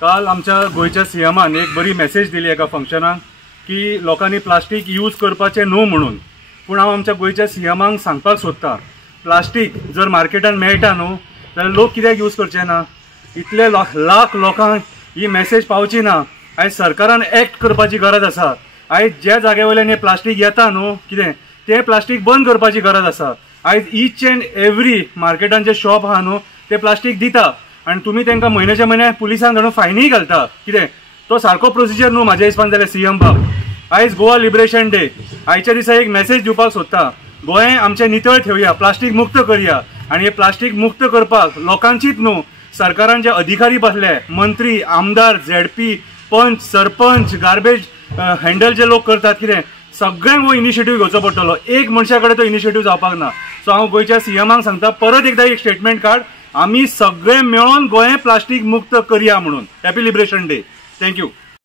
काल आमच्या गोयच्या सीएमान एक बरी मेसेज दिली एका फंक्शनाक की लोकांनी प्लास्टीक यूज करपाचें न्हू म्हणून। पूण हांव आमच्या गोयच्या सीएमांक सांगपाक सोदतां, प्लास्टीक जर मार्केटान मेळटा न्हू जाल्यार लोक कित्याक यूज करचे ना? इतले लाख लोकांक ही मेसेज पावची ना। आयज सरकारान एक्ट करपाची गरज आसा। आयज ज्या जाग्या वयल्यान हें प्लास्टीक येता न्हू कितें तें प्लास्टीक बंद करपाची गरज आसा। आयज ईच एंड एवरी मार्केटान जे शॉप आहा न्हू ते प्लास्टीक दिता आनी तुमी तांकां म्हयन्याच्या म्हयन्या पुलिसांक धाडून फायनूय घालता। कितें तो सारको प्रोसिजर न्हू म्हाज्या हिसपान जाल्यार सीएम बाब। आयज गोवा लिबरेशन डे, आयच्या दिसा एक मेसेज दिवपाक सोदता, गोंय आमचें नितळ ठेवया, प्लास्टीक मुक्त करया। आनी हे प्लास्टीक मुक्त करपाक लोकांचीच न्हू सरकारान जे अधिकारी बसले, मंत्री, आमदार, झेडपी, पंच, सरपंच, गार्बेज हँडल जे लोक करतात, कितें सगळ्यांक हो इनिशिएटीव घेवचो पडटलो। एक मनशा कडेन तो इनिशिएटीव जावपाक ना। सो हांव गोयच्या सीएमांक सांगता, परत एकदा एक स्टेटमेंट काड, आमी सगळे मेळोन गोंय प्लास्टीक मुक्त करया म्हणून। Happy liberation day. थँक्यू।